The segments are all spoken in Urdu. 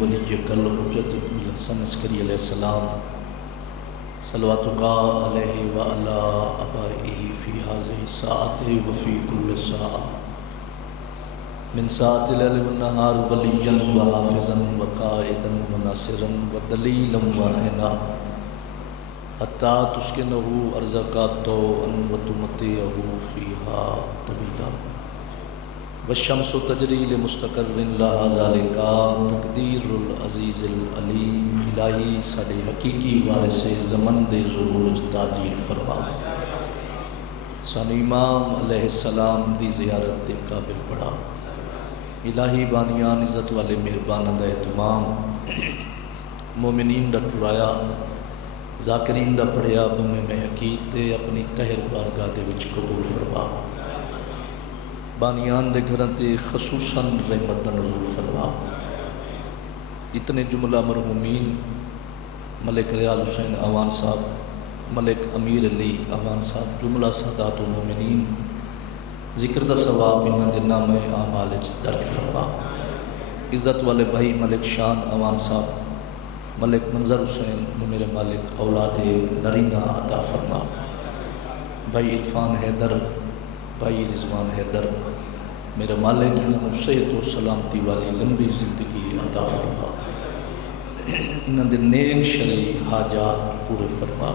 وليك الحجة بن الحسن العسكري عليه السلام صلوات الله عليه وعلى آبائه في هذه الساعة وفي كل ساعة من ساعة الليل والنهار وليا وحافظا وقائدا وناصرا ودليلا وعينا حتى تسكنه أرزقك طوعا وتمتعه فيها طويلا والشمس تجري لمستقر لها ذلك تقدیر العزیز العلیم. الہی ساڈے حقیقی وارث زمن دے ظہور تاجیل فرما. سانو امام علیہ السلام دی زیارت دے قابل بڑھا. الہی بانیان عزت والے مہربانہ دا اہتمام مومنین دا ٹرایا ذاکرین دا پڑھیا بم محقیر تے اپنی طاہر بارگاہ دے وچ قبول فرما. بانیان دے گھراں تے خصوصاً رحمت دا نزول فرما. جتنے جملہ مرحومین ملک ریاض حسین اعوان صاحب، ملک امیر علی اعوان صاحب، جملہ سادات و مومنین ذکر دا ثواب انہاں دے نام اعمال وچ درج فرما. عزت والے بھائی ملک شان اعوان صاحب، ملک منظر حسین میرے مالک اولاد نرینہ عطا فرما. بھائی عرفان حیدر، بھائی رضوان حیدر، میرے مالک انہوں صحت و سلامتی والی لمبی زندگی عطا فرما. انہوں دے نیک شرعی حاجات پورے فرما.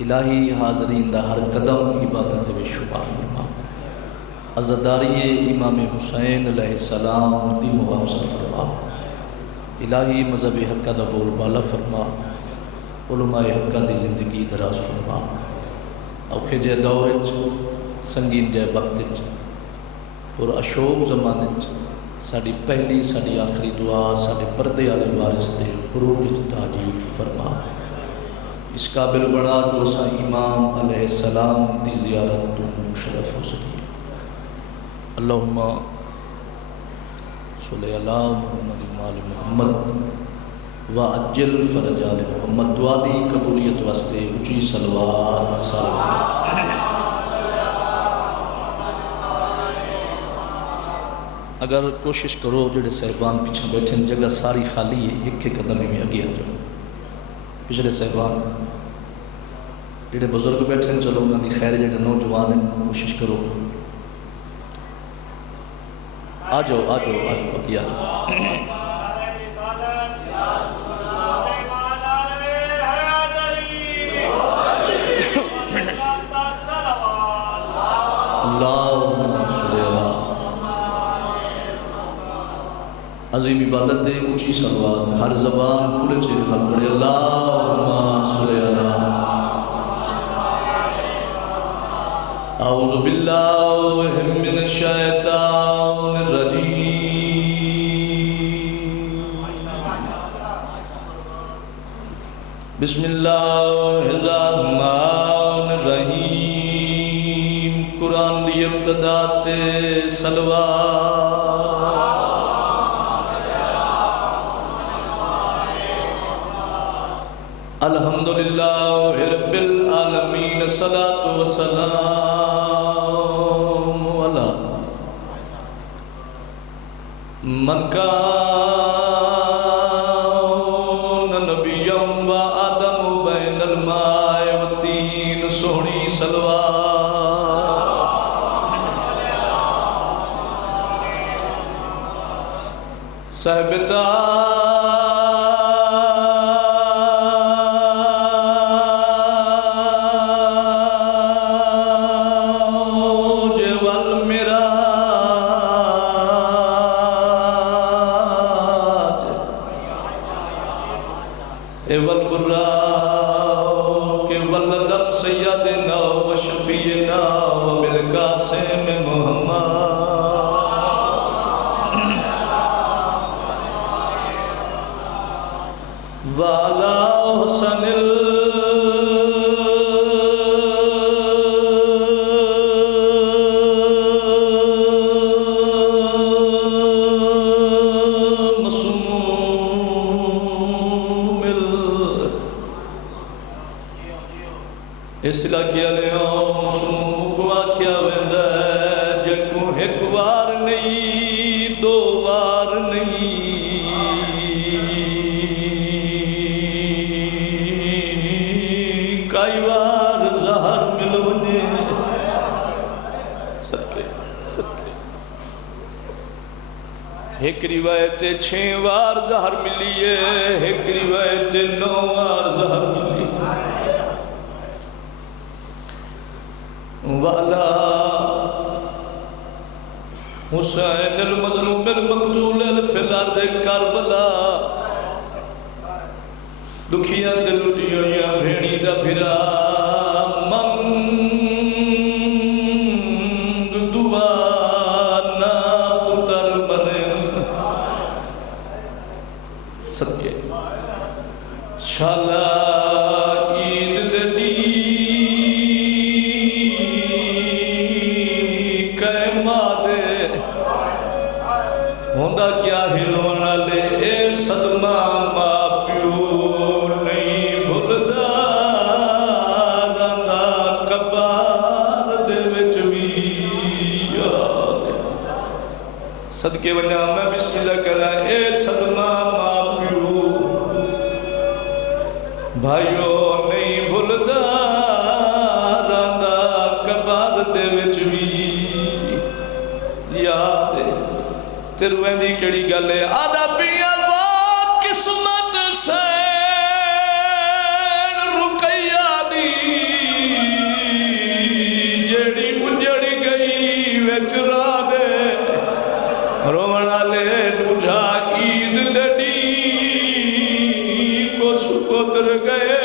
الہی حاضرین دا ہر قدم عبادت دے شمار فرما. عزاداری امام حسین علیہ السلام دی محافظت فرما. الہی مذہب حقہ دا بول بالا فرما. علماء حقہ دی زندگی دراز فرما. اوکھے جے دور سنگین جے وقت اور اشوک زمانے ساڑی پہلی ساڑی آخری دعا ساڑے پردے والے وارث دے خروج تاجیل فرما. اس قابل بڑا جو سا امام علیہ السلام دی زیارت تو شرف ہو سکی. اللہم صلی اللہ محمد وآل محمد وعجل فرج آل محمد. دعا دی قبولیت واسطے اچھی صلوات سلام. اگر کوشش کرو جڑے صاحبان پیچھے بیٹھے جگہ ساری خالی ہے، ایک ایک قدم میں آگے آ جاؤ. پچھلے صاحبان جڑے بزرگ بیٹھے چلو انہوں دی خیر جڑے نوجوان ہیں کوشش کرو آ جاؤ آ جاؤ آ جاؤ آگے آ جاؤ. عظیم عبادت ہے اونچی صلوات ہر زبان کھلے چہرے نال پڑھے. اللہم صلی اللہ. اعوذ باللہ من الشیطان الرجیم. بسم اللہ الرحمن الرحیم. قرآن دی ابتدا تے صلوات. الحمدللہ رب العالمین الصلاة والسلام علی من کان نبیا و آدم بین الماء والتین. سونی صلوات. صحبتا اس علاقے والے مسلم کو آکھیا ویندا ہے جے کو ایک وار نہیں دو وار نہیں کئی بار زہر مل ونے صدقے صدقے ایک روایت 6 بار زہر ملی ہے، ایک روایت 9 بار زہر ملی والا حسین المظلوم المقتول فی الارض کربلا دکھیاں تے لٹیاں بھیڑی دا پھرا منگ دعا نا پتر مرن صدقے شالا عید دلی قیمہ دے ہوندہ کیا ہلونا لے اے صدمہ ماں پیو نہیں بھلدا رہندا کبار دے وچ بھی یاد صدقے ونیا میں بسم اللہ کرا اے صدمہ ماں پیو بھائیو نہیں بھلدا رہندا کبار دے وچ بھی یاد تیرویں دی کڑی گلے آدھا پیا بات قسمت سے رقیہ دی جیڑی اجڑ گئی وچ راہ دے رونا لے نوجھا عید دڑی کو سپتر گئے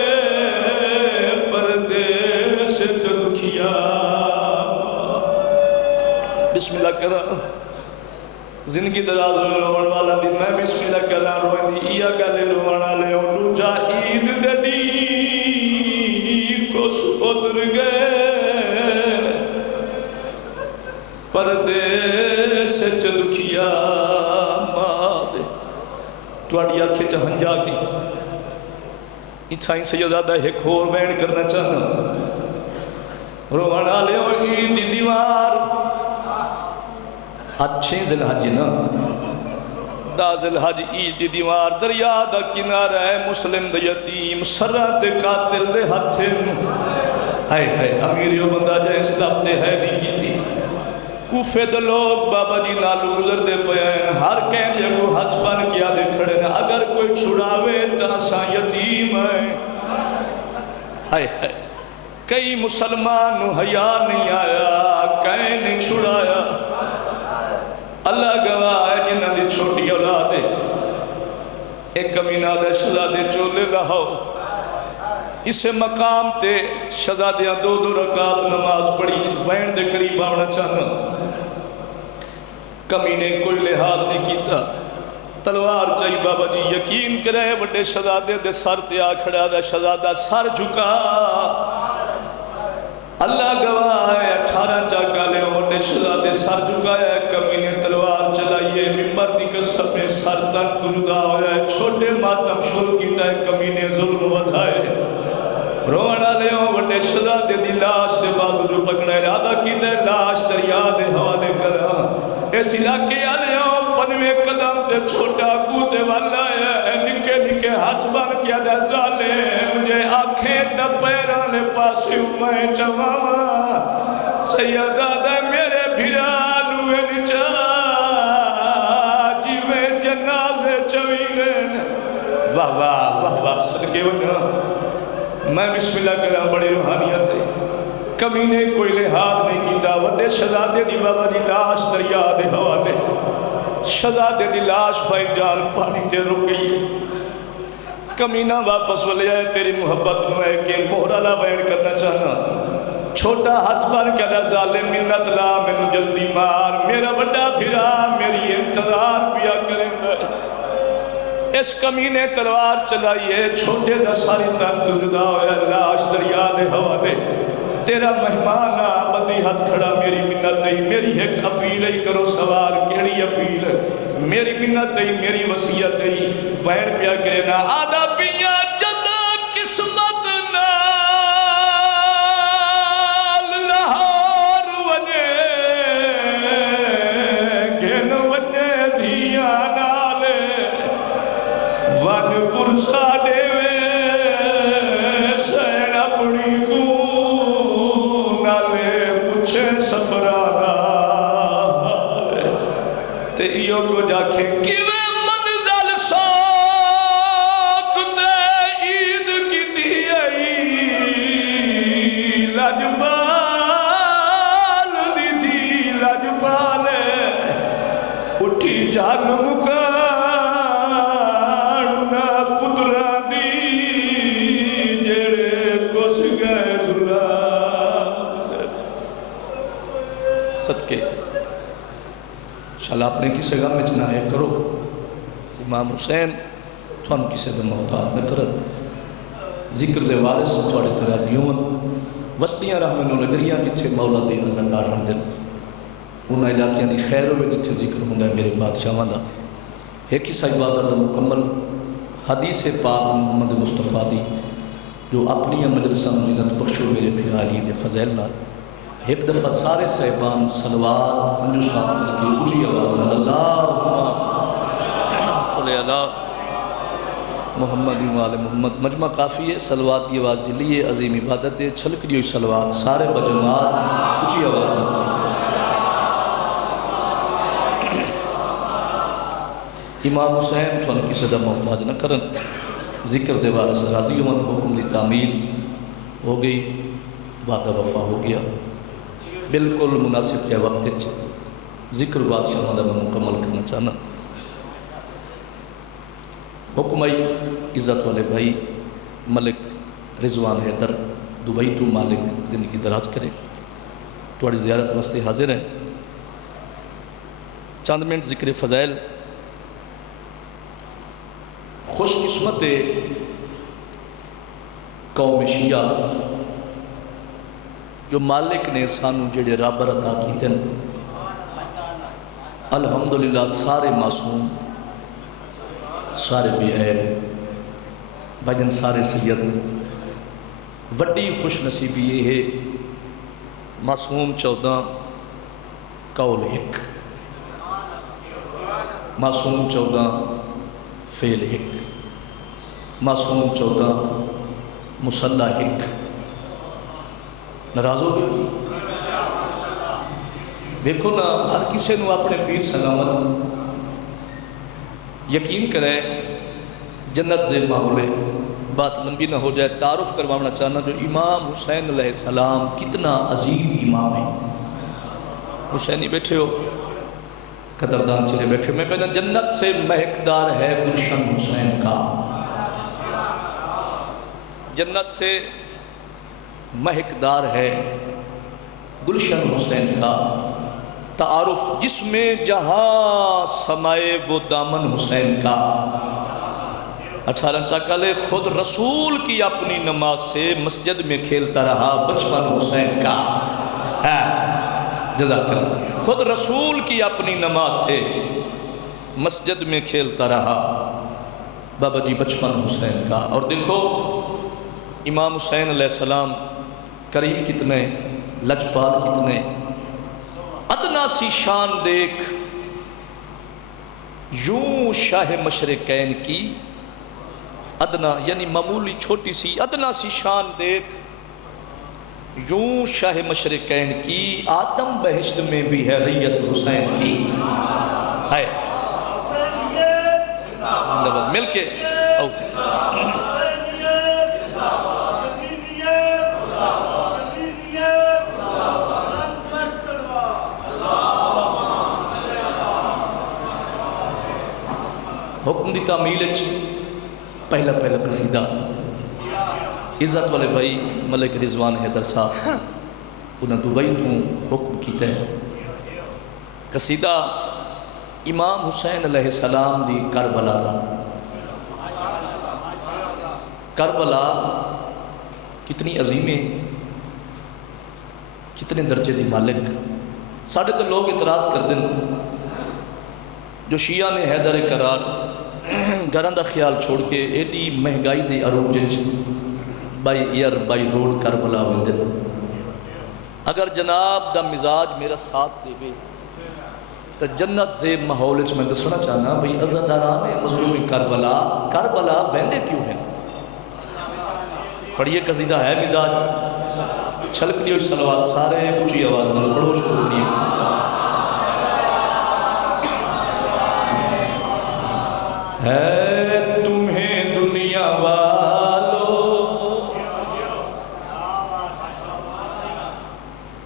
پردیس دکھیا بسم اللہ کرا زندگی دراز روان والا دی میں بسم اللہ کرنا روان دی ایا گلے روانا لے اونو جا عید دڑی کو سپتر گئے پردے سے چلکھیا ماں دے توڑی آنکھیں چہن جا گئی اتھائیں سیدادہ ایک اور وین کرنا چاہنا روانا لے عید دی دیوار اچھے ذلحج نا دا ذلحج عید دی دیوار دریا دا کنارہ ہے مسلم دا یتیم سرات قاتل دے ہتھن ہائے ہائے امیریو بندہ جائے اس دفتے ہے نہیں کی تھی کوفے دے لوگ بابا جی نالو گزر دے بیان ہر کہن یہ کو ہاتھ پان کیا دے کھڑے نا اگر کوئی چھڑاوے تاسا یتیم ہے ہائے ہائے کئی مسلمان نو حیا نہیں آیا کہیں نہیں چھڑایا اللہ گواہ ہے جنہ دی چھوٹی اولاد ہے ایک کمینہ دے شہزادے چولے لہو اسے مقام تے شہزادیاں 2 رکعت نماز پڑھی وین دے قریب آونا چاہنا کمینے کوئی لحاظ نہیں کیتا تلوار چاہی بابا جی یقین کرے بڑے شہزادے دے سر تے آ کھڑا دے شہزادہ سر جھکا اللہ گواہ ہے 18 چاکالے بڑے شہزادے سر جھکایا کمینے تلوار چلائیے ممبر دی قسم میں سر تک دلگا ہویا ہے چھوٹے ماتم شروع کیتا ہے کمینے ظلم ودھائے رونا لے ہوں بڑے شہزادے دی لاش دے بازو جو پکڑا ارادہ کیتا ہے لاش دریا دے حوالے کرا اس علاقے آلے ہوں پنوے قدم تے چھوٹا کوتے والا ہے نکے نکے ہاتھ بان کیا دے زالے مجھے آنکھیں تا پیرانے پاسی میں چواما سیدہ دے میرے بھرالوے نچا جیوے جنازے چویلن واہ واہ واہ واہ صدقے ونہ میں بسم اللہ کرا بڑی روحانیت ہے کمینے کوئی لحاظ نہیں کیتا وڈے شہزادے دی بابا دی لاش دریا دے حوالے شہزادے دی لاش بھائی جان پانی تے رک گئی کمینہ واپس والے آئے تیری محبت میں کہ مہرالہ بیان کرنا چاہنا چھوٹا ہاتھ بان کہنا ظالم منت لا میں جلدی مار میرا بڑا پھرا میری انتظار پیا کریں گے اس کمینے تلوار چلائیے چھوٹے دا ساری تن تجدہ ہویا لاش دریا دے حوالے تیرا مہمانہ بدی ہاتھ کھڑا میری منت ہے میری ایک اپیل ہی کرو سوال کیڑی اپیل میری منت ہے میری وصیت ہے وین پیا کہنا آدھا پیا جدہ قسمت نال لاہور ونے گن ونے دھیا نالے ون پرسا دے وے سین اپنی انشاءاللہ اپنے کسی غم میں نہ ہے کرو امام حسین تھوان کسی دے محتاج نہ کرن ذکر دے وارث تھوڑے تراضی ہون وستیاں رحمن نگریاں جتھے مولا دے عزتدار رہن دن انہاں علاقیاں دی خیر ہوئے جتھے ذکر ہوندا ہے میرے بادشاہاں دا ایک ہی عبادت دا مکمل حدیث پاک محمد مصطفیٰ دی جو اپنی مجلسہ مجنت بخشو میرے پھر علی دے فضیل نہ ایک دفعہ سارے صاحبان صلوات ہنجو صاحب کر کے اونچی آواز میں اللہم صلی اللہ محمد وآل محمد مجمع کافی ہے صلوات کی آواز کے لیے عظیم عبادت ہے چھلک دی ہوئی صلوات سارے بجماعت اونچی آواز میں امام حسین تو ان کی صدا محتاج نہ کرن ذکر دے وارث راضی ہون حکم دی تعمیل ہو گئی وعدہ وفا ہو گیا بالکل مناسب کے وقت ذکر بادشاہ دا میں مکمل کرنا چاہنا حکم آئی عزت والے بھائی ملک رضوان حیدر دبئی تو مالک زندگی دراز کرے تھوڑی زیارت واسطے حاضر ہیں چند منٹ ذکر فضائل خوش قسمت قوم شیعہ جو مالک نے سانو جڑے رب عطا کیتے الحمدللہ سارے معصوم سارے بے عیب بھجن سارے سید وڈی خوش نصیبی یہ ہے معصوم 14 قول 1 معصوم 14 فعل 1 معصوم 14 مصلح 1 ناراض ہو گئے دیکھو نا ہر کسی نو اپنے پیر سلامت یقین کرے جنت سے ماحول بات لمبی نہ ہو جائے تعارف کروانا چاہنا جو امام حسین علیہ السلام کتنا عظیم امام ہے حسینی بیٹھے ہو قدردان چلے بیٹھے میں پہنا جنت سے مہکدار ہے گلشن حسین کا جنت سے مہکدار ہے گلشن حسین کا تعارف جس میں جہاں سمائے وہ دامن حسین کا 18 چاکلے خود رسول کی اپنی نماز سے مسجد میں کھیلتا رہا بچپن حسین کا جزاک اللہ خود رسول کی اپنی نماز سے مسجد میں کھیلتا رہا بابا جی بچپن حسین کا اور دیکھو امام حسین علیہ السلام کریم کتنے لجپال کتنے ادنا سی شان دیکھ یوں شاہ مشرقین کی ادنا یعنی معمولی چھوٹی سی ادنا سی شان دیکھ یوں شاہ مشرقین کی آدم بہشت میں بھی ہے ریت حسین کی ہے زندہ باد مل کے حکم دی تعمیل پہلا قصیدہ عزت والے بھائی ملک رضوان حیدر صاحب انہیں دبئی تو حکم کیتے ہیں قصیدہ امام حسین علیہ السلام دی کربلا دا کربلا کتنی عظیم ہے کتنے درجے دی مالک ساڑھے تو لوگ اعتراض کر دیں جو شیعہ نے حیدر قرار گھران دا خیال چھوڑ کے ایڈی مہنگائی دے عروج by air by road Karbala ہوئے دن اگر جناب دا مزاج میرا ساتھ دے بے تو جنت سے ماحول میں دسنا چاہنا بھئی عزاداران مظلومی کربلا ویندے کیوں ہیں پڑھئے قصیدہ ہے مزاج چھلک دیو صلوات سارے اونچی آواز میں پڑھو شروع کریے قصیدہ ہے تمہیں دنیا والو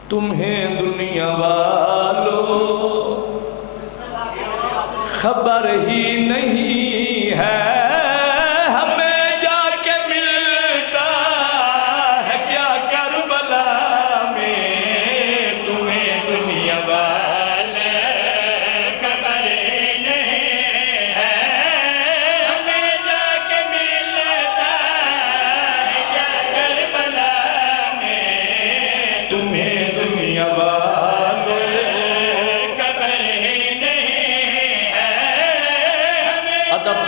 تمہیں دنیا والو خبر ہی نہیں ہے ہمیں جا کے ملتا ہے کیا کربلا میں تمہیں دنیا والے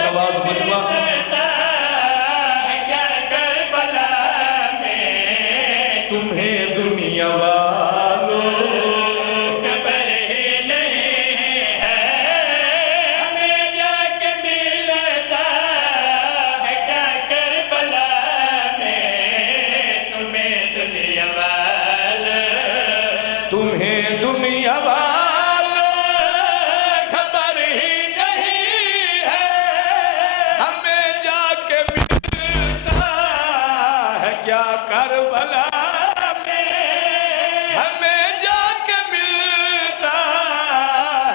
نواز مجمع تمہیں دنیا والوں خبر ہی نہیں ہے ہمیں جا کے ملتا ہے کیا کربلا میں تمہیں دنیا والوں تمہیں دنیا والوں خبر ہی نہیں ہے ہمیں جا کے ملتا ہے کیا کربلا میں ہمیں جا کے ملتا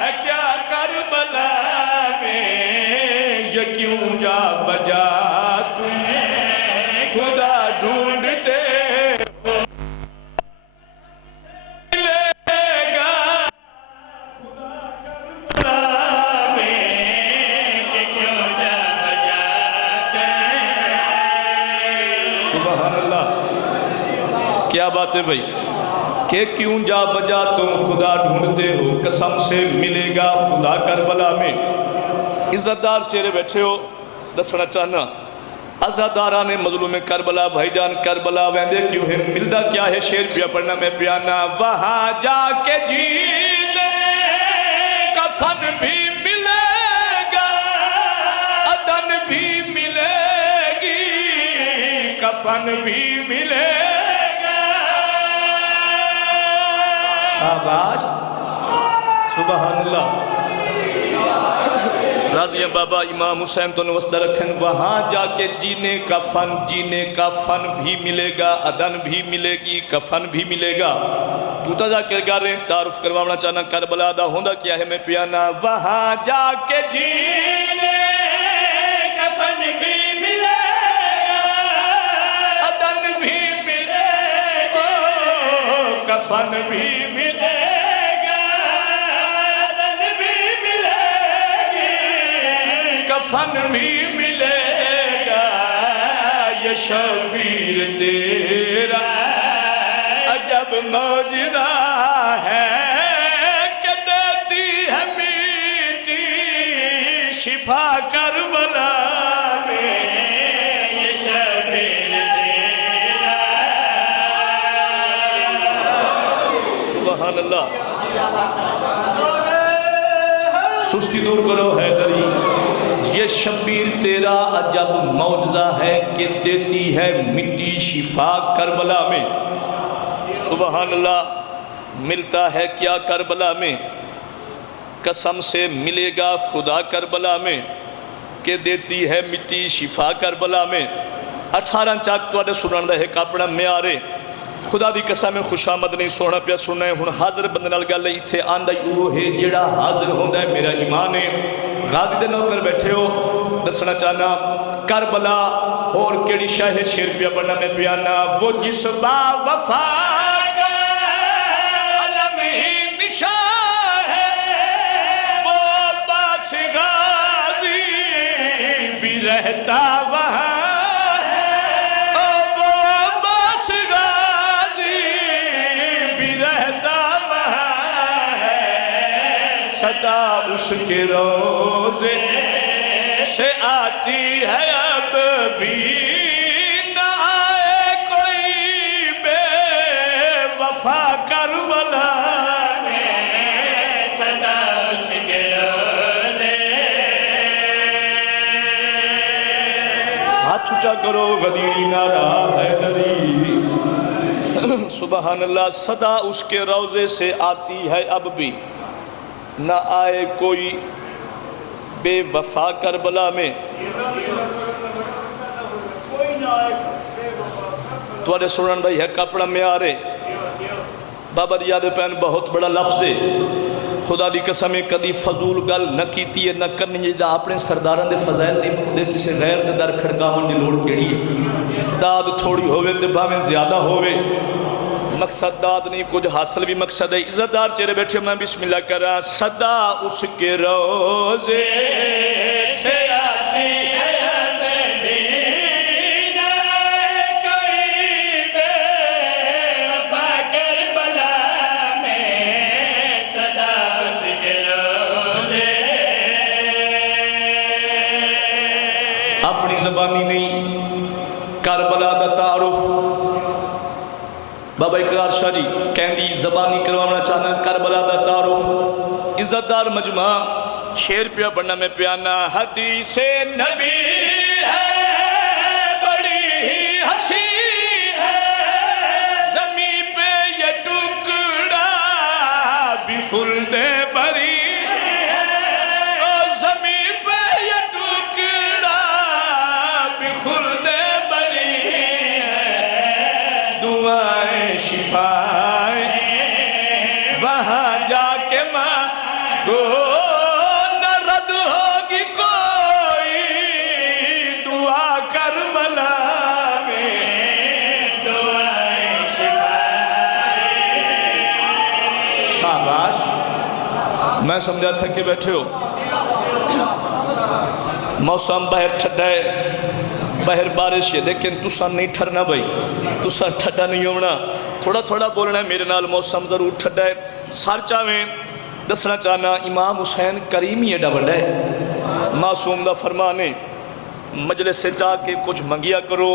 ہے کیا کربلا میں یہ کیوں جا بجا تمہیں خدا ڈھونڈتے ملے گا کہ کیوں جا بجاتے سبحان اللہ کیا بات ہے بھائی کہ کیوں جا بجا تم خدا ڈھونڈتے ہو قسم سے ملے گا خدا کربلا میں عزتدار چہرے بیٹھے ہو دسنا چاہنا عزاداران مظلوم کربلا بھائی جان کربلا ویندے کیوں ہے ملدہ کیا ہے شعر پیا پڑھنا میں پیانا وہاں جا کے جینے کفن بھی ملے گا عدن بھی ملے گی کفن بھی ملے گا شاباش سبحان اللہ راضی بابا امام حسین تو نوستہ رکھن وہاں جا کے جینے کا فن بھی ملے گا عدن بھی ملے گی کفن بھی ملے گا تو تازہ کرگار رہے تعارف کروانا چاہنا کربلا دا ہوندہ کیا ہے میں پیانا وہاں جا کے جینے کفن بھی ملے گا عدن بھی ملے گا کفن بھی ملے گا عدن بھی ملے گی کفن بھی ملے گا یہ شبیر تیرا عجب معجزہ ہے کہ دیتی ہے میٹھی شفا کربلا میں یہ شبیر تیرا سبحان اللہ سستی دور کرو حیدری یہ شبیر تیرا عجب معجزہ ہے کہ دیتی ہے مٹی شفا کربلا میں سبحان اللہ ملتا ہے کیا کربلا میں قسم سے ملے گا خدا کربلا میں کہ دیتی ہے مٹی شفا کربلا میں 18 چاک تو آدھے سنان دا ہے کاپڑا میں آرے خدا دی قسم میں خوش آمد نہیں سونا پیا سننا ہے ہن حاضر بندنال گل ایتھے آندا ہی وہ ہے جڑا حاضر ہوندا ہے میرا ایمان ہے غازی دے نوکر بیٹھے ہو دسنا چاہنا کربلا اور کیڑی شاہ شیر پیا پڑھنا میں پیانا وہ جس با وفا کا علم ہی نشان ہے وہ عباس غازی بھی رہتا وہاں صدا اس کے روزے سے آتی ہے اب بھی نہ آئے کوئی بے وفا کربلا میں صدا اس کے روزے ہاتھ اونچا کرو غدیری نعرہ حیدری سبحان اللہ صدا اس کے روزے سے آتی ہے اب بھی نہ آئے کوئی بے وفا کربلا میں توڑے سنن دائی ہے کپڑا میں آرے بابا ریاد پین بہت بڑا لفظ ہے خدا دی قسمیں کدی فضول گل نہ کیتی ہے نہ کرنی جیدہ اپنے سرداران دے فضائل نہیں مکدے کسے غیر دے در کھڑکاون دی لوڑ کیڑی ہے داد تھوڑی ہوئے تے باہیں زیادہ ہوئے مقصد داد نہیں کچھ حاصل بھی مقصد ہے عزتدار چہرے بیٹھے میں بسم اللہ کرا صدا اس کے روزے سے آتی ہے اپنی زبانی نہیں کربلا دا تعارف بابا اقرار شاہ جی کہندی زبانی کروانا چاہنا کربلا دا تعارف عزت دار مجمع شیر پیا بڑھنا میں پیانا حدیث نبی ہے بڑی ہنسی ہے زمین پہ یہ ٹکڑا بھی خلد بری وہاں جا کے مانگو نہ رد ہوگی کوئی دعا کربلا میں دعائیں شفائیں شاباش میں سمجھا تھا کہ بیٹھے ہو موسم باہر ٹھڈا ہے باہر بارش ہے لیکن تسا نہیں ٹھرنا بھائی تسا ٹھڈا نہیں ہونا تھوڑا تھوڑا بولنا ہے میرے نال موسم ضرور ٹھڈا ہے سار چاہیں دسنا چاہنا امام حسین کریمی ایڈا بڑا ہے معصوم دا فرمانے مجلس سے جا کے کچھ منگیا کرو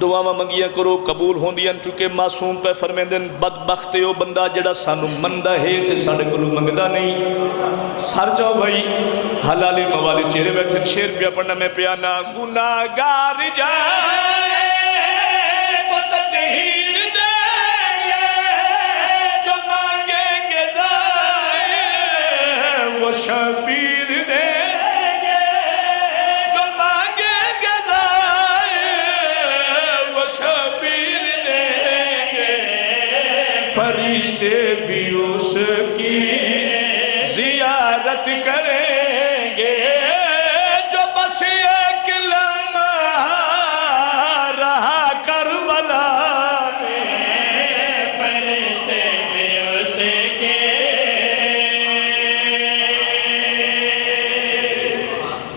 دعاواں منگیا کرو قبول ہوندیاں چونکہ معصوم پہ فرمیندن بدبخت ہو بندہ جڑا سانو مندہ ہے تے ساڑے کلو منگدہ نہیں سار جاؤ بھائی حلالی موالی چہرے بیٹھے شیر پیا پڑھنا میں پیانا گناہگار جائے کو تطہیر دیں گے جو مانگیں گے زائے وہ شبیر دیں گے جو مانگیں گے زائے وہ شبیر دیں گے فرشتے بھی اس کی زیارت کریں گے جو بس ایک لمحہ رہا کربلا میں فرشتے بھی اس کے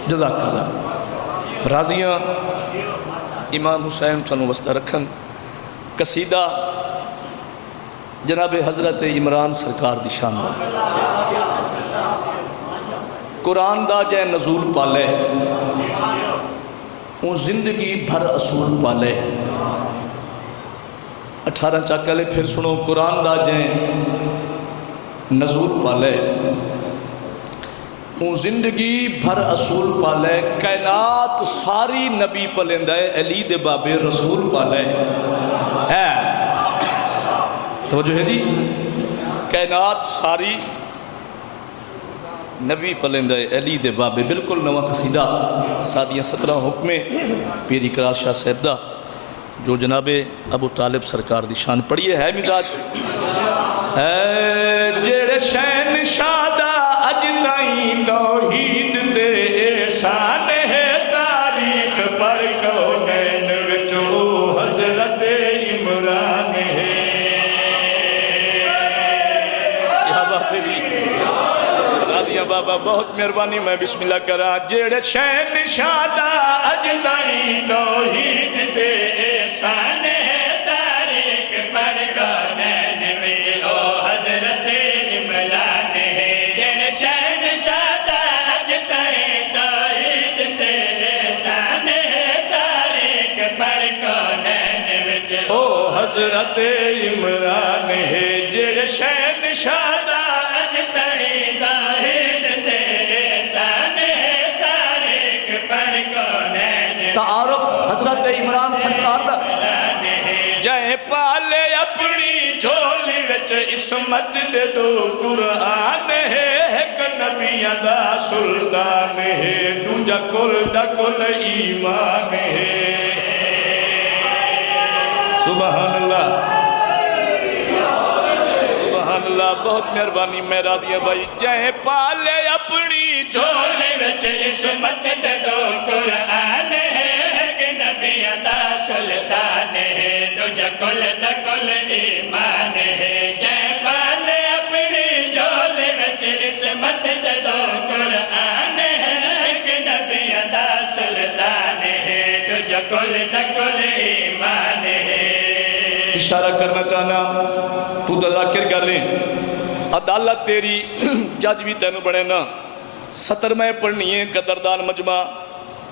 جزاک اللہ راضیاں امام حسین تھانو وسطہ رکھن قصیدہ جناب حضرت عمران سرکار دی شان دا قرآن دا جے نزول پالے اون زندگی بھر اصول پالے 18 چاکلے پھر سنو قرآن دا جے نزول پالے اون زندگی بھر اصول پالے کائنات ساری نبی پلندہ علی دے بابے رسول پالے ہے توجہ ہے جی کائنات ساری نبی پلندہ علی دے بابے بالکل نواں قصیدہ سادیاں 17 حکمیں پیر اقرار شاہ صاحب دا جو جناب ابو طالب سرکار دی شان پڑھیے ہے مزاج ہے جڑے شہن شادہ اج تائیں توحید دے احسان ہے تاریخ پر کونین وچوں حضرت عمران ہے کیا بات ہے جی راضیاں بابا بہت مہربانی میں بسم اللہ کرا جڑے شہن شادہ اج تائیں توحید دے احسان ہے تاریخ پر کونین وچوں حضرت عمران ہے جڑے شہن شادہ اج تائیں توحید دے احسان ہے تاریخ پر کونین وچوں او حضرت عمران ہے جڑے شہن شادہ اج تائیں توحید دے احسان ہے تاریخ پر کونین تعارف حضرت عمران سرکار دا جائیں پالے اپنی جھولی وچ عصمت دے دو قرآن ہے ایک نبیاں دا سلطان ہے دوجا کل دا کل ایمان ہے سبحان اللہ سبحان اللہ بہت مہربانی میں راضیاں بھائی جائیں پالے اپنی جھولی وچ عصمت دے دو قرآن ہے ایک نبیاں دا سلطان ہے دوجا کل دا کل ایمان ہے جے پالے اپنی جھولی وچ عصمت دے دو قرآن ہے ایک نبیاں دا سلطان ہے دوجا کل دا کل ایمان ہے اشارہ کرنا چاہنا تو دا ذاکر کر لیں عدالت تیری جج بھی تینوں بڑھے نا 17 میں پڑھنی ہے قدردان مجمع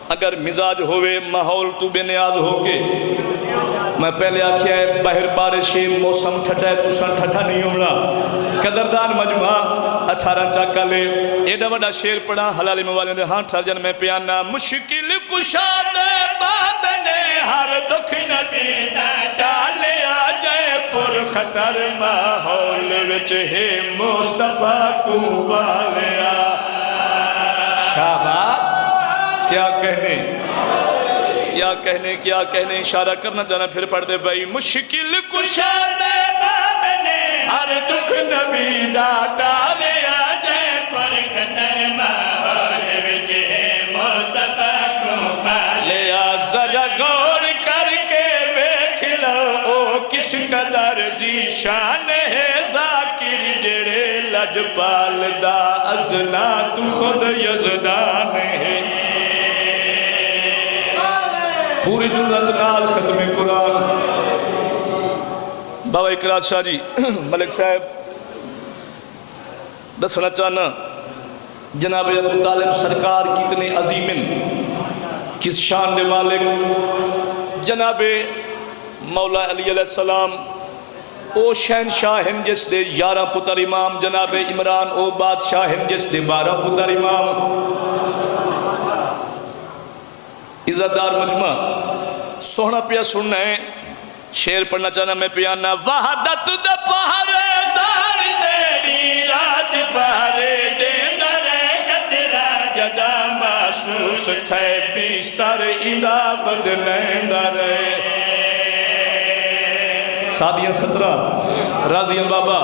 اگر مزاج ہوئے ماحول تو بے نیاز ہو کے میں پہلے آکھیا ہے باہر بارش موسم ٹھٹا ہے تساں ٹھٹا نہیں ہونا قدردان مجمع 18 چاکا لے ایڈا وڈا شیر پڑھا حلالی موالے دے ہاں ٹھر جن میں پیانا مشکل کشا دے باب نے ہر دکھ نبی دا ٹالے آ جائے پر خطر ماحول وچ ہے مصطفیٰ کو بالیا شاباش کیا کہنے اشارہ کرنا چاہنا پھر پڑھ دے بھائی مشکل کشا دے باب نے ہر دکھ نبی دا ٹالے آ جائے پر خطر ماحول وچ ہے مصطفیٰ کو بالیا ذرا غور کر کے ویکھ لو او کس قدر ذیشان ہے ذاکر جڑے لج پال دا ازنا تو خود یزدان ہے پوری جملت نال ختم قرآن بابا اقرار شاہ جی ملک صاحب دسنا چاہنا جناب ابو طالب سرکار کتنے عظیمن کس شان دے مالک جناب مولا علی علیہ السلام او شہنشاہ ہیں جس دے 11 پتر امام جناب عمران او بادشاہ ہیں جس دے 12 پتر امام عزتدار مجمع سونا پیا سننا ہے شیر پڑھنا چاہنا میں پیانا وحدت دا پہرے دار تیری رات پہرے دیندر قدرہ جدا محسوس تھے بیستر اندہ بدلیندر سادیاں 17 راضی بابا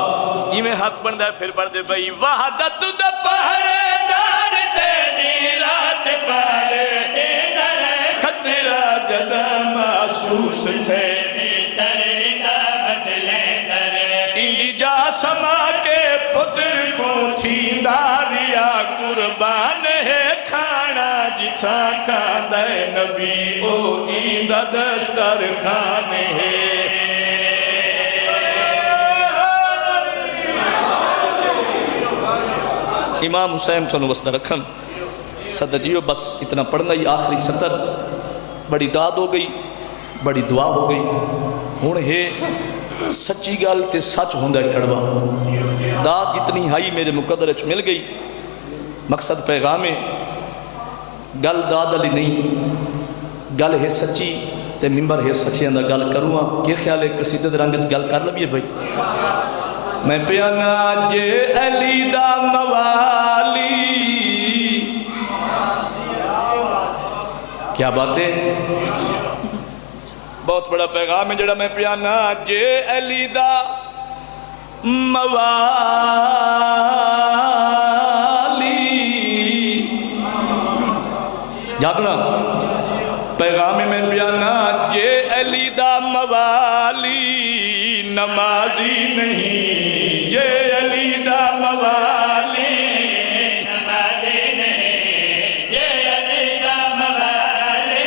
یہ میں حق بندہ ہے پھر پڑھ دے بھائی وحدت دا پہرے دار تیری رات پہرے خطرہ جدا محسوس تھے اندی جا سما کے پتر کو تھی داریا قربان ہے کھانا جتھا کھاندے نبی او ایندہ دستر خان ہے امام حسین تو وسطہ رکھن صدر جیو بس اتنا پڑھنا ہی آخری سطر بڑی داد ہو گئی بڑی دعا ہو گئی ہون ہے سچی گل تے سچ ہوندہ کڑوا داد جتنی ہائی میرے مقدر اچھ مل گئی مقصد پیغام گل داد علی نہیں گل ہے سچی تے ممبر ہے سچی اندہ گل کروں کہ خیال ہے قصیدہ در رنگ گل کر لبی ہے بھائی میں پیانا جے علی دا موالی کیا بات ہے بہت بڑا پیغام ہے جڑا میں پیانا جے علی دا موالی جاگنا پیغام میں پیانا جے علی دا موالی نمازی نہیں جے علی دا موالی نمازی نہیں جے علی دا موالی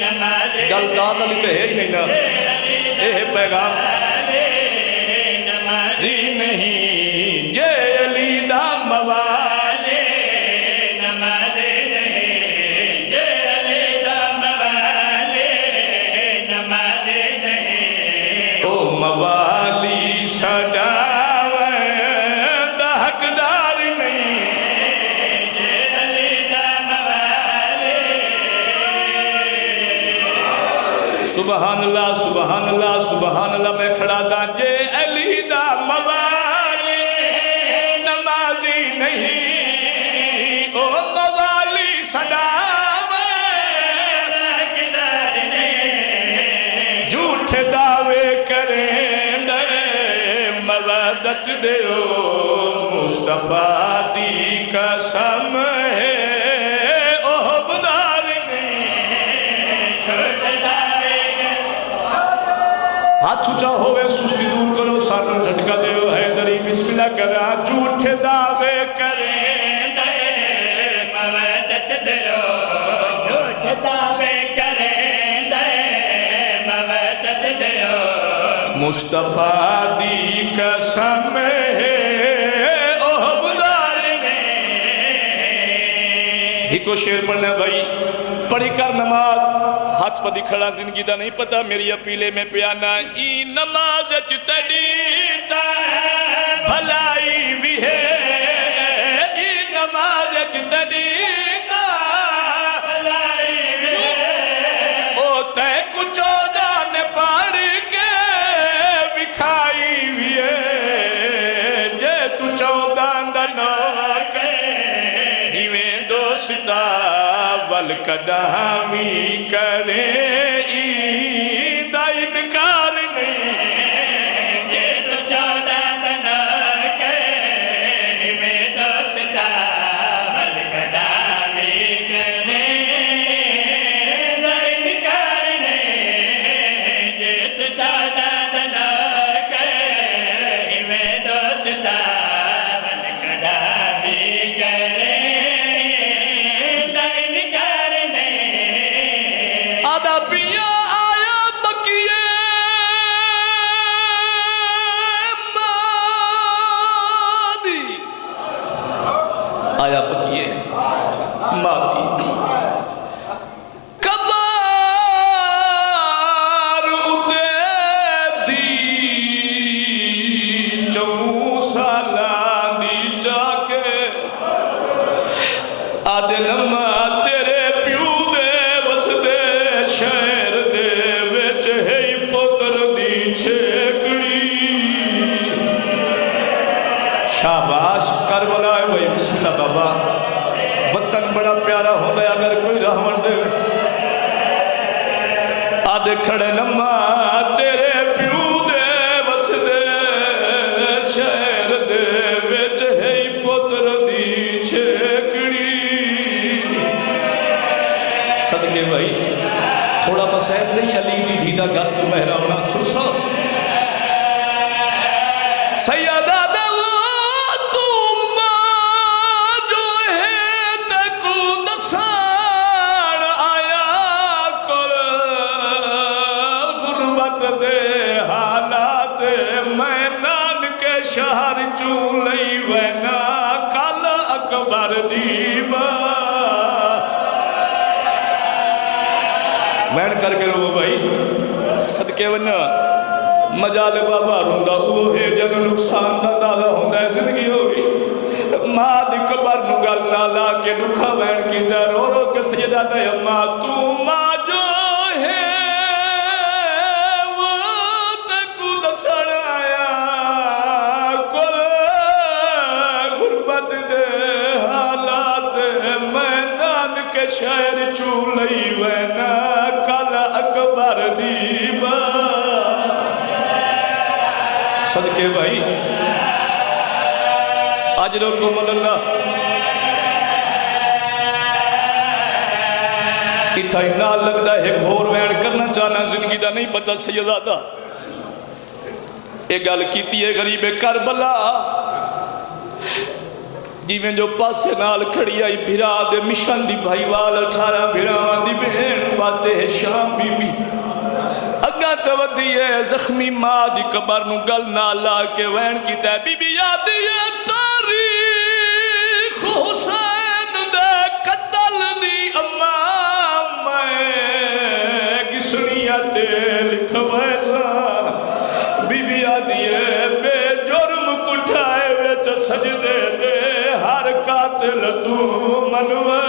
نمازی گل داد علی تے ہے ہی نہیں نا اے ہے پیغام نمازی نہیں جے علی دا موالی نمازی نہیں جے علی دا موالی نمازی نہیں او موالی سڈاوے دا حقدار نہیں جے علی دا موالی سبحان اللہ سبحان اللہ سبحان اللہ میں کھڑا دا جے علی دا موالی نمازی نہیں او موالی سڈاوے دا حقدار نہیں جھوٹ دعوے کریں دے مودت دیو مصطفیٰ دی قسم ہے او بدار نہیں جھوٹ دعوے ہاتھ اچھا ہوئے سستی دور کرو سارن جھٹکا دیو حیدری بسم اللہ کرا جھوٹ دعوے کریں دے مودت دیو جھوٹ دعوے کریں دے مودت دیو مصطفیٰ دی قسم ہے او بدار نہیں ہی کو شیر پڑھنا بھائی پڑھی کر نماز ہاتھ پہ کھڑا زندگی دا نہیں پتا میری اپیلے میں پیانا ای نماز چتڑیتا بھلائی بھی ہے ای نماز چتڑیتا بھلائی بھی ہے او تے کچھو دان پڑھ کے بکھائی بھی ہے جے تو چودان دنو کے ہیویں دوستا والکدامی کرے دا انکار نہیں جے تو چودہ دنا کے میں دوستا والکدامی کرے دا انکار نہیں جے تو چودہ دنا کے میں دوستا والکدامی کرے دا انکار نہیں آدھا پیا آیا بکیے مادی آیا بکیے مادی کبار اتے دی چمو سالانی جا کے آدھے لمحہ تیرے پیو دے بس دے شہر دے وچ ہے پتر دی چھکڑی شاباش کربلا ہے بھائی بسم اللہ بابا وطن بڑا پیارا ہوتا ہے اگر کوئی رحمت دے آدھے کھڑے لمحہ تیرے پیو دے بس دے شہر دے وچ ہے پتر دی چھکڑی صدقے بھائی تھوڑا مسائب نہیں علی بھی دھینا گھر تو مہراؤنا سرسو سیدہ دو تو ماں جو ہے تکو دسان آیا کل غربت دے حالات میں نان کے شہر چولئی وینا کل اکبر دیبا وین کر کے رو بھائی صدقے ونہ مجال بابا روندہ وہ ہے جن نقصان دا دادا ہوندہ ہے زندگی ہوگی ماں دی کبر نگل نالا کے دکھا وین کی در رو رو کے سیدہ دے ماں تو ماں جو ہے وہ تکو دسن آیا کل غربت دے حالات میں نان کے شہر چولئی وینا کل اکبر دیبا صدقے بھائی اجرکم اللہ اتھا ہی نال لگتا ہے ایک اور وین کرنا چاہنا زندگی دا نہیں پتا سیدادہ ایک گل کیتی ہے غریب کربلا جی میں جو پاسے نال کھڑی آئی بھرا دے مشن دی بھائی وال 18 بھراوان دی بہن فاتح شام بی بی اگا تودی ہے زخمی ماں دی قبر نو گل نالا کے وین کی تے بی بی یادی ہے تاریخ حسین دے قتل دی امام میں گسنیت لکھ ویسا بی بی یادی ہے بے جرم کٹھائے ویچ سجدے دے ہر قاتل تو منوے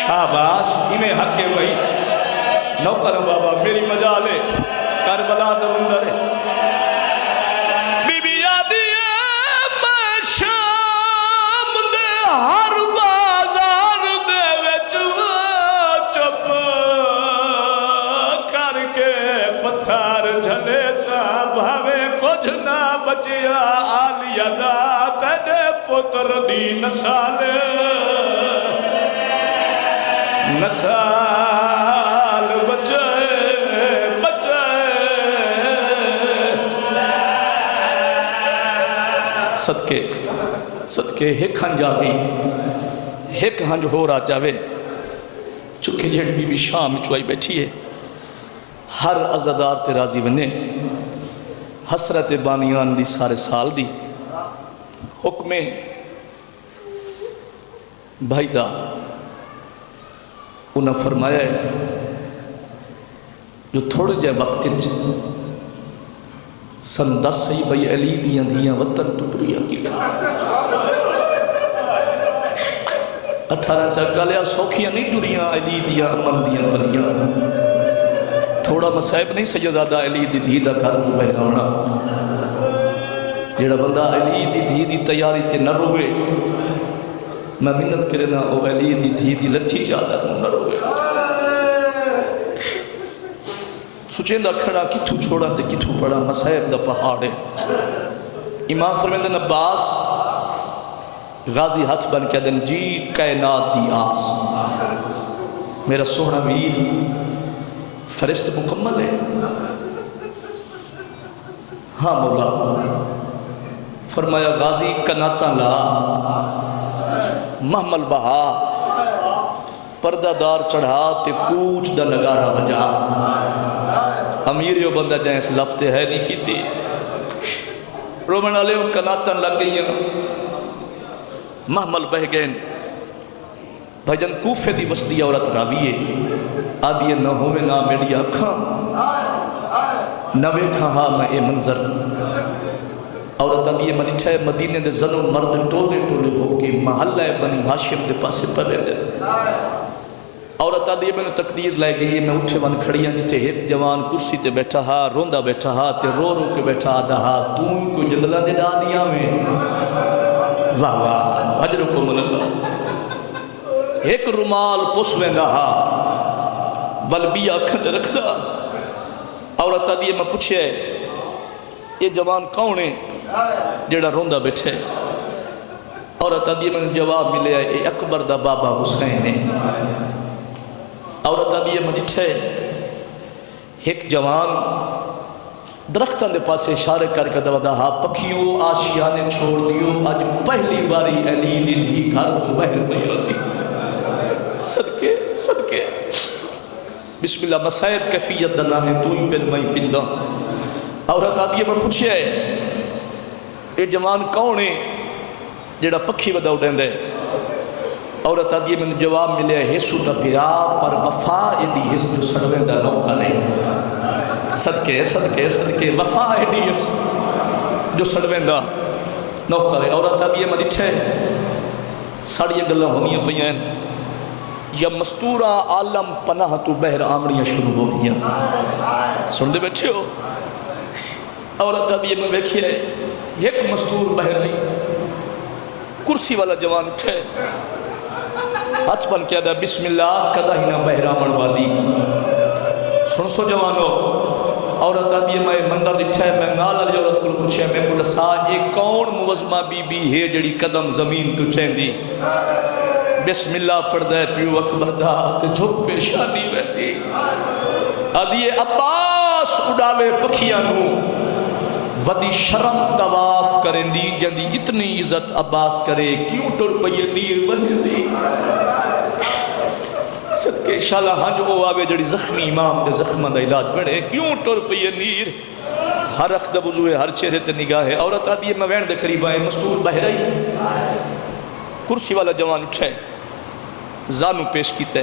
شاباش ہمیں حق ہے وہی نوکر بابا میری مجالے کربلا درندر بی بی یادی ہے میں شام دے ہر بازار دے وچ چپ کر کے پتھر جھلے سا بھاوے کچھ نہ بچیا آلیا دا تیرے پتر دی نسال صدقے ایک ہنج آگئی ایک ہنج ہو رہا چاہے چکے جیڑ بی بی شام چوائی بیٹھی ہے ہر عزدار تے راضی بنے حسرت بانیان دی سارے سال دی حکم بھائی دا انہاں فرمایا ہے جو تھوڑے جے وقت سن 10 سی بھئی علی دیاں دیاں وطن تو ٹریا کی 18 چکا لیا سوکھیاں نہیں ٹریاں علی دیاں امن دیاں پلیاں تھوڑا مسائب نہیں سیدزادہ علی دی دھی دا گھر کو بہرانا جیڑا بندہ علی دی دھی دی تیاری تے نہ روئے میں منت کرنا او علی دی دھی دی لچھی چادر نہ روئے سچین دا کھڑا کتھو چھوڑا تے کتھو پڑا مسائب دا پہاڑے امام فرمیندن عباس غازی ہاتھ بن کے دن جی کائنات دی آس میرا سونا ویر فرشت مکمل ہے ہاں مولا فرمایا غازی کناتا لا محمل بہا پردہ دار چڑھا تے کوچ دا نگارہ بجا امیریو بندہ جائیں اس لفتے ہے نہیں کی تھی رومن علیہ کناتن لگ گئی ہیں محمل بہ گئے بھجن کوفے دی وسطی عورت راویے آدھی نہ ہوئے نہ میڈیا اکھاں نہ ویکھاں ہاں میں اے منظر عورت آدھی منٹھے مدینے دے زنوں مرد ٹولے ٹولے ہو کے محلہ بنی ہاشم دے پاسے پڑے دے عورت آدھی میں نے تقدیر لے گئی میں اٹھے ون کھڑیاں جتے ایک جوان کرسی تے بیٹھا ہا روندہ بیٹھا ہا تے رو رو کے بیٹھا آدھا ہا تو ان کو جدلہ دے دا دیا میں واہ واہ عجر کو ملنگا ایک رومال پسویں گا ہا بلبیا کھند رکھ دا عورت آدھی میں پوچھے یہ جوان کون ہے جیڑا روندہ بیٹھے عورت آدھی میں جواب ملے اے اکبر دا بابا حسین ہے عورت آدھی میں جٹھے ایک جوان درختان دے پاسے اشارے کر کے دوا دا ہا پکھیوں آشیانے چھوڑ دیو آج پہلی باری علی دی دھی گھر کو بہر پہر دی صدقے صدقے بسم اللہ مسائب کیفیت دلہ ہے تو ہی پھر میں پندہ عورت آدھی میں پوچھے یہ جوان کون ہے جیڑا پکھی ودا اڑیں دے عورت آدھی میں جواب ملے حسو دا بھرا پر وفا ایڈی حس جو سڑویں دا نوکا نہیں صدقے صدقے صدقے وفا ایڈی حس جو سڑویں دا نوکا نہیں عورت آدھی میں ڈٹھے ساڑی گلہ ہونیاں پہین یا مستورہ عالم پناہ تو بہر آمڑیاں شروع ہو گیا سن دے بیٹھے ہو عورت آدھی میں بیکھئے ایک مستور بہر آئی کرسی والا جوان اٹھے ہاتھ بن کے دا بسم اللہ کدہ ہی نہ بہرامن والی سن سو جوانو عورت آدھی میں مندر اٹھا ہے میں نال علی عورت کو پوچھے میں کو دسا ایک کون موزمہ بی بی ہے جڑی قدم زمین تو چین دی بسم اللہ پڑھ دے پیو اکبر دا تے جھک پیشانی بیٹھی آدھی عباس اڑالے پکھیاں نو ودی شرم طواف کریں دی جندی اتنی عزت عباس کرے کیوں ٹر پئیے نیر بنے دی صدقے شالہ ہنج او آوے جڑی زخمی امام دے زخمہ دا علاج بڑھے کیوں ٹر پئیے نیر ہر اخدہ وضوئے ہر چہرے تے نگاہ عورت آدھی میں وین دے قریب آئے مستور بہ رہی کرسی والا جوان اٹھے زانو پیش کیتے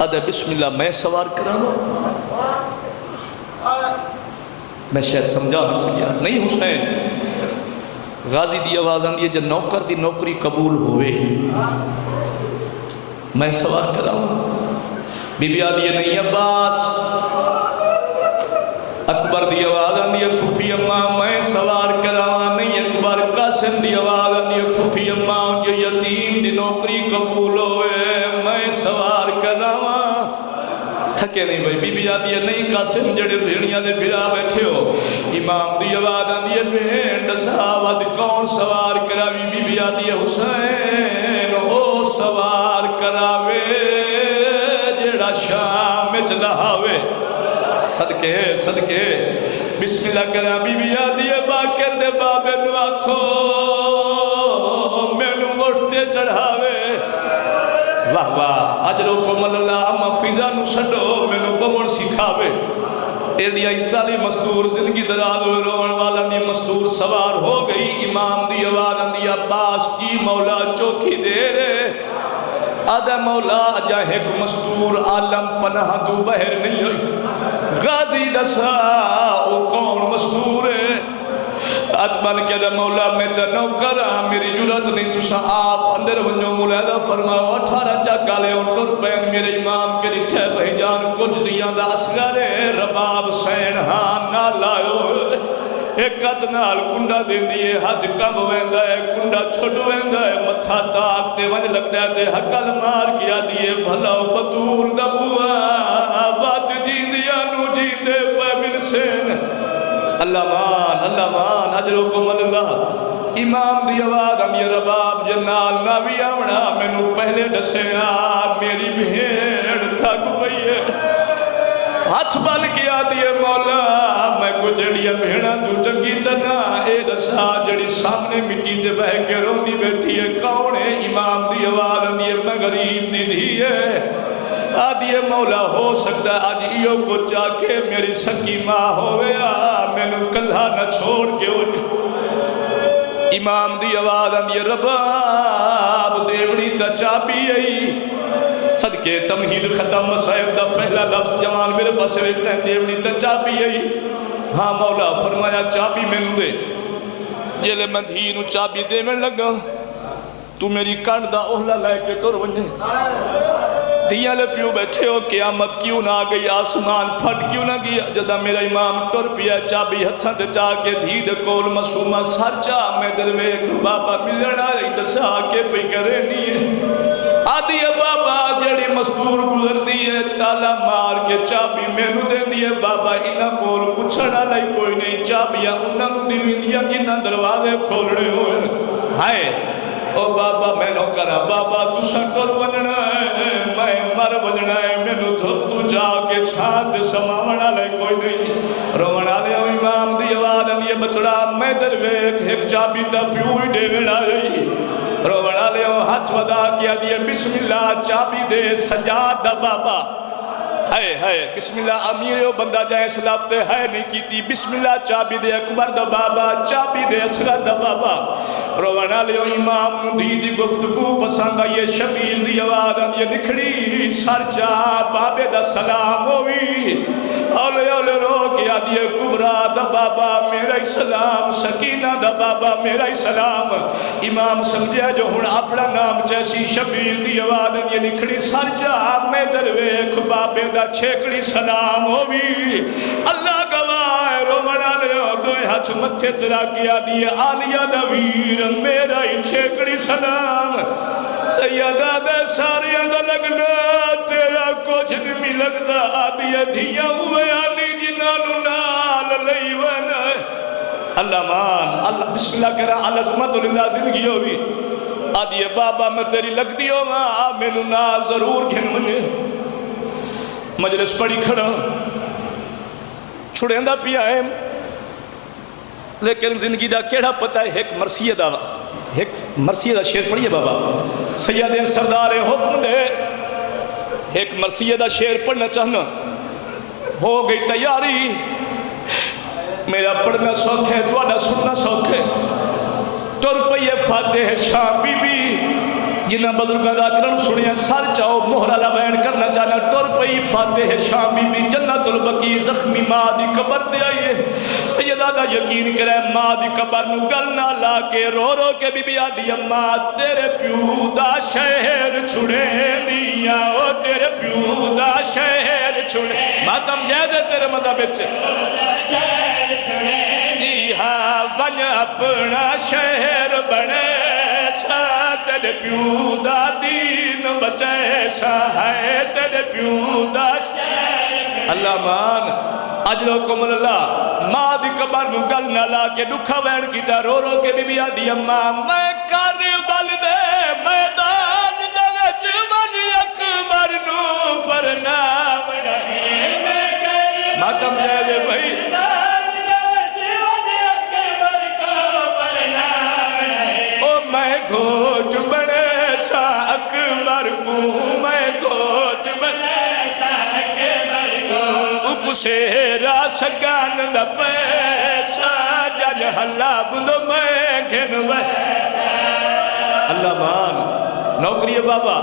آدھے بسم اللہ میں سوار کرانا میں شاید سمجھا بھی سکیا نہیں حسین غازی دی آواز آن دیئے جب نوکر دی نوکری قبول ہوئے میں سوار کراؤں بی بی آدھی نہیں عباس اکبر دی آواز آن دیئے پھوپی اماں میں سوار کراؤں نہیں اکبر قاسم دی آواز آن دیئے پھوپی اماں جو یتیم دی نوکری قبول ہوئے میں سوار کراؤں تھکے نہیں بھائی بی بی آدھی نہیں قاسم جڑے بھیڑیاں دے بھرا بیٹھے ہو امام دی آواز آدھی بھینڈ صحابت کون سوار کراوی بی بی آدھی حسین او سوار کراوے جڑا شام چلاوے صدقے صدقے بسم اللہ کرا بی بی آدھی باکر دے بابے نو آکھو میں نو مٹھتے چڑھاوے واہ واہ اجرو کو مللہ اما فیضا نو سڈو میں نو بمن سکھاوے ایڈیا استالی مستور زندگی دراز ہوئے روان والا دی مستور سوار ہو گئی امام دی آواز دی عباس کی مولا چوکی دے رے آدھا مولا اجا ایک مستور عالم پناہ تو بہر نہیں ہوئی غازی دسا او کون مستور ہے ہاتھ بن کے دا مولا میں تے نوکر ہاں میری جرات نہیں تسا آپ اندر ونجو مولا دا فرماؤ 18 چاکالے اور ٹر پین میرے امام کے رٹھے بھائی جان کچھ دیاں دا اصغر رباب سین ہاں نہ لائیو ایک قد نال کنڈا دین دیئے ہاتھ کم ویندہ ہے کنڈا چھوٹ ویندہ ہے متھا تاکتے ونج لگتا ہے تے حقل مار کیا دیئے بھلا بطول دبوا بات جین دیا نو جین دے پہ من سین اللہ مان اجرکم اللہ امام دی آواز ہم یہ رباب جنال ناوی آمنا میں نو پہلے ڈسے میری بھیڑ تھک بھئیے ہاتھ بل کیا دیئے مولا میں کو جڑی بھیڑا تو چنگی تنا اے دسا جڑی سامنے مٹی تے بہ کے روندی بیٹھی ہے کون ہے امام دی آواز ہم یہ میں غریب دی دی ہے آدھیے مولا ہو سکتا ہے آج ایو کو چاکے میری سکی ماں ہوئے میں نے کلھا نہ چھوڑ کے امام دی آواز آدھیے رباب دیوڑی تا چاپی آئی صدقے تمہید ختم صاحب دا پہلا لفظ جوان میرے پاس رکھتے ہیں دیوڑی تا چاپی آئی ہاں مولا فرمایا چاپی میں نو دے جلے میں دھینو چاپی دے میں لگا تو میری کانڈ دا اوہلا لائے کے ٹور ونجے دیاں لے پیو بیٹھے ہو قیامت کیوں نہ آگئی آسمان پھٹ کیوں نہ گیا جدہ میرا امام ٹور پیا چابی ہتھاں دے چاہ کے دھید کول مسومہ سر چاہ میں در میں ایک بابا ملنا ڈسا کے پہ کرے نہیں آدھی بابا جڑی مستور گزر دیئے تالا مار کے چابی میں نو دے دیئے بابا انہا کول پچھڑا لئی کوئی نہیں چابیاں انہا نو دیویں دیا جنہ دروازے کھولڑے ہوئے ہائے او بابا میں نو کرا بابا تو سکر بننا ہے میں مر بننا ہے میں نو دھپ تو جا کے چھات سماونا لے کوئی نہیں رونا لے امام دی آوادم یہ بچڑا میں درویک ایک چابی تا پیوئی دے بڑا گئی رونا لے ہاتھ ودا کیا دیئے بسم اللہ چابی دے سجاد دا بابا ہے بسم اللہ امیرو بندہ جائیں سلافتے ہے نہیں کیتی بسم اللہ چابی دے اکبر دا بابا چابی دے اصغر دا بابا رونا لیو امام دی گفتگو پسند آئیے شبیل دی آواز یہ نکھڑی سر جا بابے دا سلام ہوئی اولے اولے رو کیا دیئے کبرا دا بابا میرا سلام سکینہ دا بابا میرا سلام امام سمجھے جو ہن اپنا نام جیسی شبیل دی آواز یہ نکھڑی سر جا میں درویک بابے دا چھیکڑی سلام ہوئی اللہ گواہ رونا لے دوئے ہاتھ متھے درا کیا دیئے آلیہ دا ویر میرا ہی چھیکڑی سلام سیدہ دے سارے اندہ لگنا تیرا کچھ نہیں لگنا آدھیا دھیا ہوئے آلی جنانو نال لئی وینا اللہ مان اللہ بسم اللہ کہہ رہا العظمت للہ زندگی ہوئی آدھیا بابا میں تیری لگ دی ہوگا میں نال ضرور گھن مجھے مجلس پڑی کھڑا چھوڑیں دا پیا ہے لیکن زندگی دا کیڑا پتہ ہے ایک مرثیہ دا شیر پڑھئے بابا سید سردار حکم دے ایک مرثیہ دا شیر پڑھنا چاہنا ہو گئی تیاری میرا پڑھنا سوکھ ہے تواڈا سننا سوکھ ہے ٹر پئیے فاتح شاہ بی بی جنہ بزرگاں دا چلن سنیا سر چاہو مہرہ لوین کرنا چاہنا ٹر پئی فاتح شاہ بی بی جنت البقیع زخمی ماں دی قبر تے آئیے سیدہ دا یقین کرے ماں دی قبر نو گل نہ لا کے رو رو کے بی بی آدھی اماں تیرے پیو دا شہر چھڑے دیا او تیرے پیو دا شہر چھڑے ماتم جیدے تیرے مذہب بچے شہر چھڑے دیا ون اپنا شہر بڑے تیرے پیو دا دین بچے سا ہے تیرے پیو دا اللہ مان اجرکم اللہ ماں دی قبر نو گل نہ لا کے دکھا وین کیتا رو رو کے بی بی آدھی اماں میں کربل دے میدان دے وچ ون اکبر نو پر نام رہے ماتم جائے دے بھائی میں گھوٹ بڑے سا اکبر کو میں گھوٹ بڑے سا اکبر کو اکسیرا سگان دا پیسا جن حلا بلو میں گھن ویسا اللہ مان نوکری بابا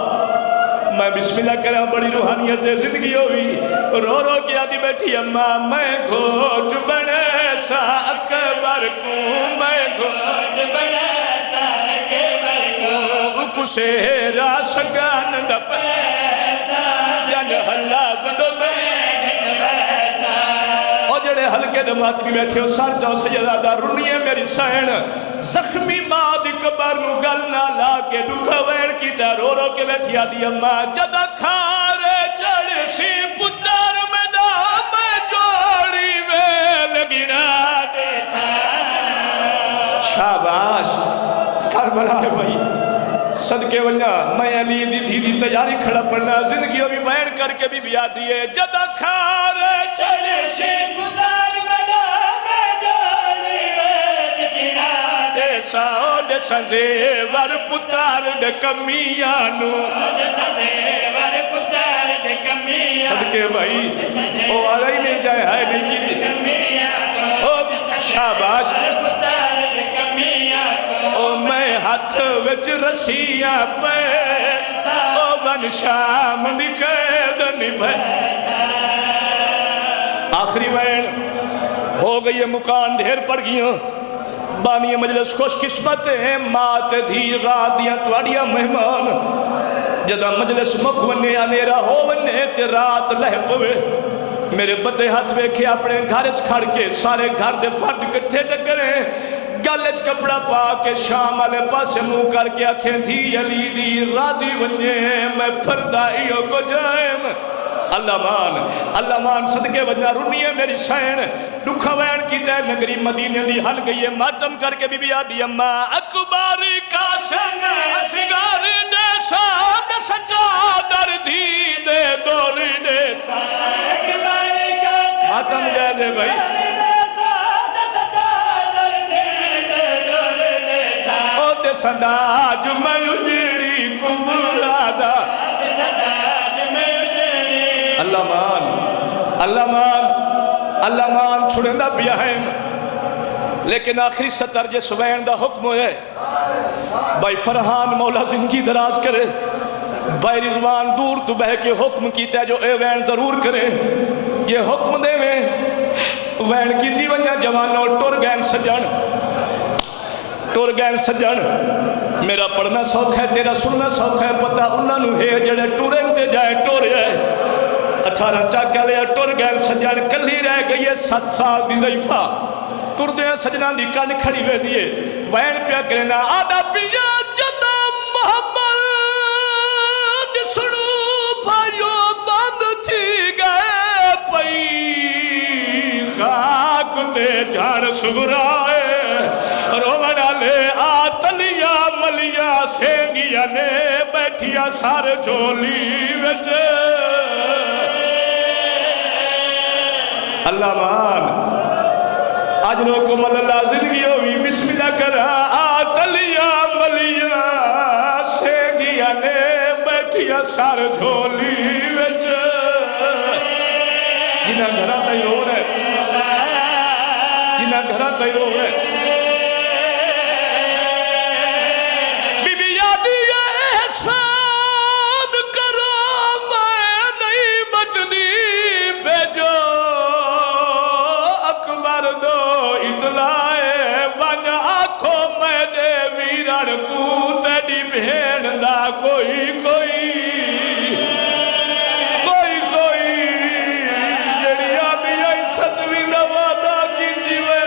میں بسم اللہ کرا بڑی روحانیت زندگی ہوئی رو رو کے آدھی بیٹھی اماں میں گھوٹ بنے سا اکبر کو میں گھوٹ بڑا سارے برکو کسے راسگان دا پیسا جن اللہ بندو او جڑے ہلکے دمات بھی بیٹھے ہو سار جاؤ سیدہ رنیے میری سین زخمی ماں دی قبر نو گل نہ لا کے ڈکھا وین کی تا رو رو کے بیٹھی آدھی اماں جدہ کھارے چڑھ سی پتر میں دا میں جوڑی میں لگینا دے شاباش کربلا ہے بھائی صدقے ونیا میں علی دی دی تیاری کھڑا پڑنا زندگیوں بھی بیان کر کے بھی بیا دیئے جدہ کھارے چڑھ سی پتر میں دا میں جوڑی میں لگینا دے ساؤں سزیور پتار دے کمیانو صدقے بھائی او آ رہی نہیں جائے ہائے نہیں کی تھی او شاباش او میں ہاتھ وچ رسیاں پہ او بن شام نکید نبھے آخری وین ہو گئی مکان ڈھیر پڑ گئیوں بانی مجلس خوش قسمت ہیں مات دھی غادیاں توڑیاں مہمان جدہ مجلس مکونے انیرا ہونے تے رات لہ پوے میرے بدے ہاتھ ویکھے اپنے گھارج کھڑ کے سارے گھر دے فرد کٹھے چکریں گلج کپڑا پا کے شام والے پاسے منہ کر کے آنکھیں دھی علی دی راضی ونجے میں پردائیوں کو جائم اللہ مان صدقے وجہ رنیے میری سین دکھا وین کی تے نگری مدینے دی حل گئی ماتم کر کے بی بی آدھی اماں اکباری کا سن سگاری دے ساد سچا در دی دے دوری دے ساد ماتم جائزے بھائی او دے صدا جو میں اجیری کبرادا اللہ مان چھوڑیں دا پیا ہے لیکن آخری ستر جے سوین دا حکم ہے بھائی فرحان مولا زندگی دراز کرے بھائی رضوان دور تو بہ کے حکم کیتا ہے جو اے وین ضرور کرے یہ حکم دے میں وین کی دی ونیا جوانوں ٹور گین سجن میرا پڑھنا سوکھ ہے تیرا سننا سوکھ ہے پتہ انہاں نو ہے جڑے ٹورن تے جائے ٹور ہے 18 چاکہ لیا ٹور گئے سجن کلی رہ گئی ہے 7 سال دی ضعیفہ ٹور دیا سجنان دی کن کھڑی ہوئے دیئے وین پیا کرنا آدھا پیا جدہ محمد سنو بھائیو بند تھی گئے پئی خاک تے جھاڑ سگرائے روڑا لے آتلیا ملیا سینگیا نے بیٹھیا سار جولی وچے اللہ مان آج لوگم اللہ زندگی ہوئی بسم اللہ کرا آتلیا ملیا سینگیا نے بیٹھیا سار جھولی وچ جنہ گھرہ تائی رو رہے جنہ گھرہ تائی رو رہے بی بی یادی احسان کرو میں نہیں بچنی بھیجو اکبر دو اطلاع ون آنکھوں میں دے ویران کو تیڈی بھین دا کوئی جڑی آدھی آئی ستویں نوادا کی جیوے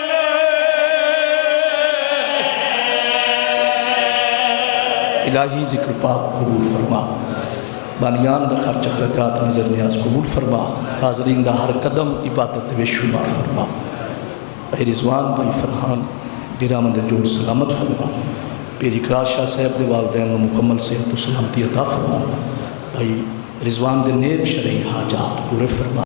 الہی ذکر پاک قبول فرما بانیان دا خرچ اخرجات نظر نیاز قبول فرما حاضرین دا ہر قدم عبادت و شمار فرما بھائی رضوان بھائی فرحان گرامد جو سلامت فرما پیری اقرار شاہ صاحب دے والدین و مکمل صحت و سلامتی عطا فرما بھائی رضوان دے نیک شرعی حاجات پورے فرما